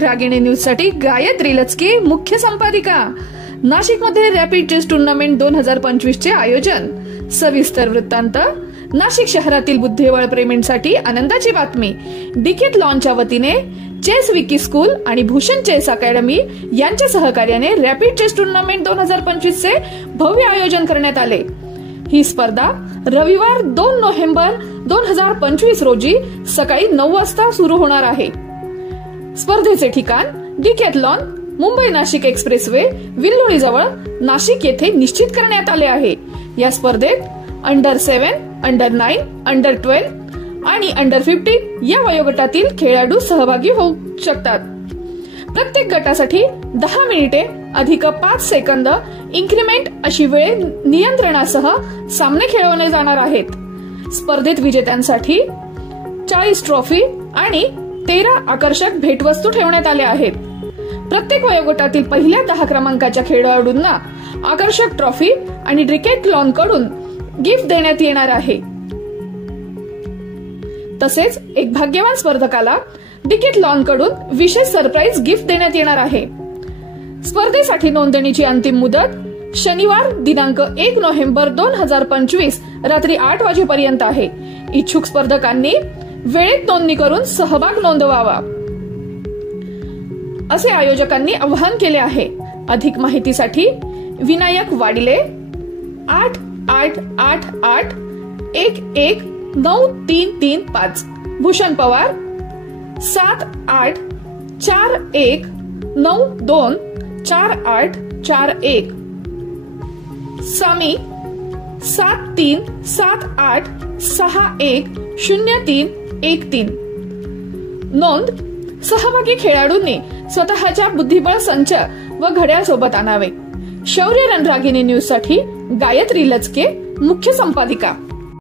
रणरागिणी news साठी गायत्री लचके, मुख्य संपादिका। नाशिकमध्ये रॅपिड चेस टूर्नामेंट 2025 चे आयोजन। सविस्तर वृत्तांत। नाशिक शहरातील बुद्धिबळ प्रेमींसाठी आनंदाची बातमी। डिकेथलॉनच्या वतीने चेस विकी स्कूल आणि भूषण चेस अकॅडमी यांच्या सहकार्याने रॅपिड चेस टूर्नामेंट 2025 चे भव्य आयोजन करण्यात आले। ही स्पर्धा रविवार 2 नोव्हेंबर 2025 रोजी सकाळी 9 वाजता सुरू होणार आहे। स्पर्धेचे ठिकाण डिकेथलॉन, मुंबई नाशिक एक्सप्रेसवे, विल्लोळी जवळ नाशिक येथे निश्चित करण्यात आले आहे। या स्पर्धेत अंडर 7, अंडर 9, अंडर 12 आणि अंडर 15 या वयोगटातील खेळाडू सहभागी होऊ शकतात। प्रत्येक गटासाठी 10 मिनिटे अधिक 5 सेकंद इन्क्रिमेंट अशी वेळ नियंत्रणासह सामने खेळवले जाणार आहेत। स्पर्धेत विजेत्यांसाठी 40 ट्रॉफी आणि 13 आकर्षक भेटवस्तू ठेवण्यात आल्या आहेत। प्रत्येक वयोगटातील पहिल्या 10 क्रमांकाच्या खेळाडूंना आकर्षक ट्रॉफी आणि डिकेथलॉन कडून गिफ्ट देण्यात येणार आहे। तसेच एक भाग्यवान स्पर्धकाला डिकेथलॉन कडून विशेष सरप्राईज गिफ्ट देण्यात येणार आहे। स्पर्धेसाठी नोंदणीची अंतिम मुदत शनिवार दिनांक 1 नोव्हेंबर 2025 रात्री 8 वाजेपर्यंत आहे। इच्छुक स्पर्धकांनी वेळेत नोंदणी करून सहभाग नोंदवावा असे आयोजकांनी आवाहन केले आहे। अधिक माहितीसाठी विनायक वाडिले 8888119335, भूषण पवार 7841924841, सामी 7378610313। नोंद। सहभागी खेळाडूंनी स्वतःच्या बुद्धिबळ संच व घड्याळ सोबत आणावे। शौर्य रणरागिणी न्यूज साठी गायत्री लचके, मुख्य संपादिका।